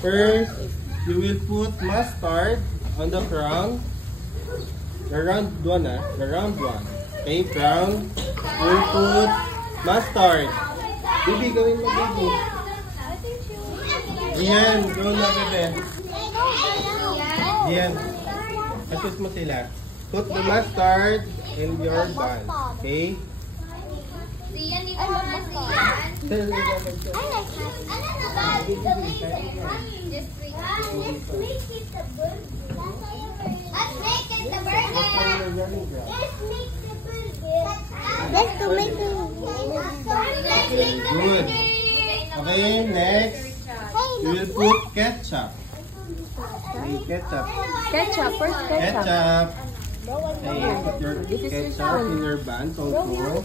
First, you will put mustard on the crown. The round one, the round one. Okay, crown. You will put mustard. Bibi, gawin mo, Bibi. Ayan, go na, bebe. Ayan. Assist mo sila. Put the mustard in your bun. Okay? Good. Okay, next. You will put ketchup. Okay, ketchup. Ketchup, first ketchup. Ketchup. Okay, put your ketchup in your bun also.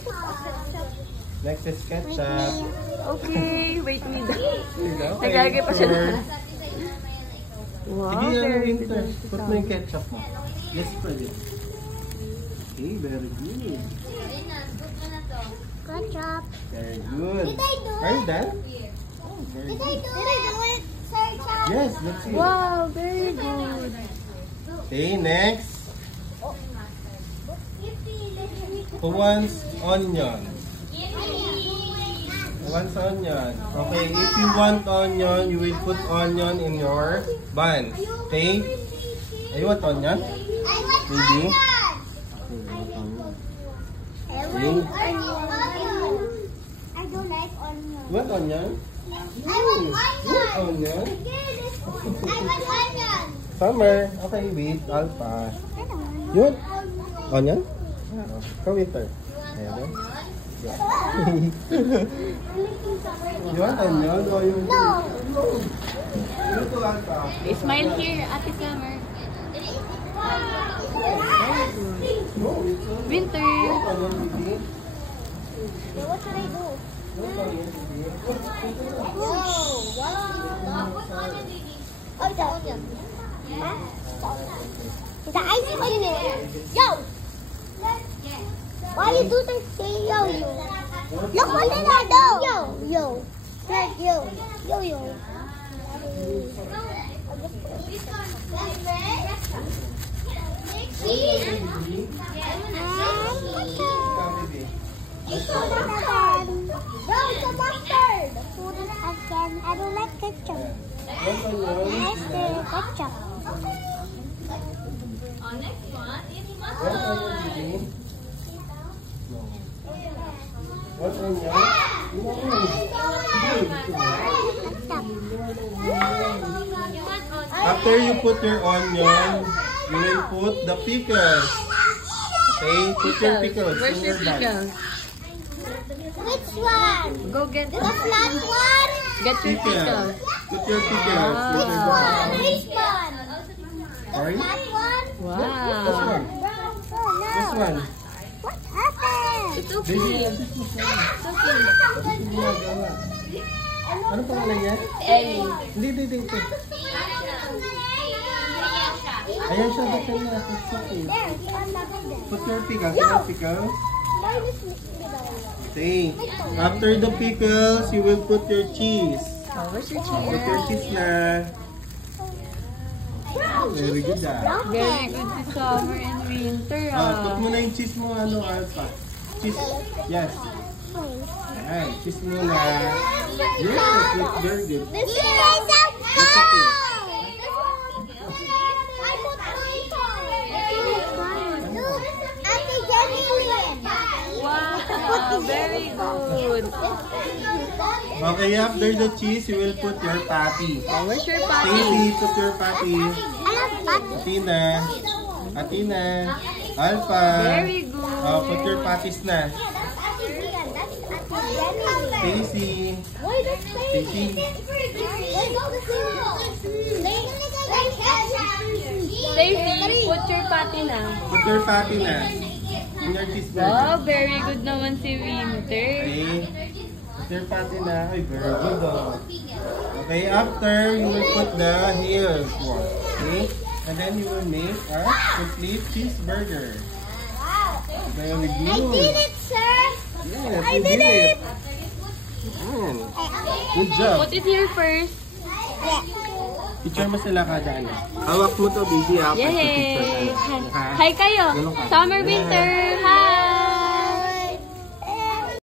Next is ketchup. Okay, wait me down. Okay, Naglagay pa siya sure. na. Wow, Sige, very Winter. good. Put mo yung ketchup mo. Yes, pwede. Okay, very good. Ketchup. Very good. Did I do Are you it? done? Oh, very Did I good. do it, Sir Charles? Yes, that's it. Wow, very good. Okay, next. Who wants onion? Who wants onion? Okay, if you want onion, you will put onion in your bun. Okay? You want onion? I want Maybe. onion. I Okay. want onion. I don't like onion. You want onion? I want You want onion? I want onion. Summer. Okay, wait. Alpha. I don't want You want onion? Go Winter. Ayan. You want onion or you want No. You want to Alpha? Smile here, Ate Summer. No, it's not. Winter. Onion, baby. What should I do? No onion, baby. Oh, it's an onion. Huh? It's an ice onion. Yo! Why you do this thing? Yo, yo. Look what did I do? Yo, yo. Like yo. Yo, yo. I don't like ketchup. Want onion? I like ketchup. Want onion, baby? No. Want onion? After you put your onion, you will put the pickles. Okay, put your pickles Where's in your your bag. pickles? Which one? Go get The flat one? Get your Pickles. pickles. Put your pickles in your bag. Which one? Sorry? That one? This Wow. one. Oh, This no. one. What happened? It's Baby, okay. assist mo siya. Ginagawa. Ano pangalan niya? Ellie. Hindi. Ayan siya, bakit na? It's okay. There, I'm not there. Put your pickles. Your pickles. Why this mixed Okay. After the pickles, you will put your cheese. Oh, where's your Put cheese? your cheese na. Very good ah. Very good si Summer and Winter, Put mo na yung cheese mo, ano, Alpha. Cheese. Yes. Ayan, cheese mo na. Yes, it's very good. This is so It's okay. Wow, very good. Okay, after the cheese, you will put your patty. Oh, where's your patty? Stacy, put your patty. Athena. Athena. Alpha. Very good. Put your patties na. Stacy. Stacy. Stacy, put your patty na. Put your patty na. In your cheeseburger. Wow, very good naman si Winter. Okay. Put your patty na. Ay, very good oh. Okay, after, you will put the heels one. Okay? And then you will make a complete cheeseburger. Very good. I did it, sir. Yes, I you did it. Good job. Put it here first. Yeah. Picture mo sila kada ano. Hawak mo to, baby, ha? Yay! Ha? Hi kayo! Ganun ka. Summer, winter!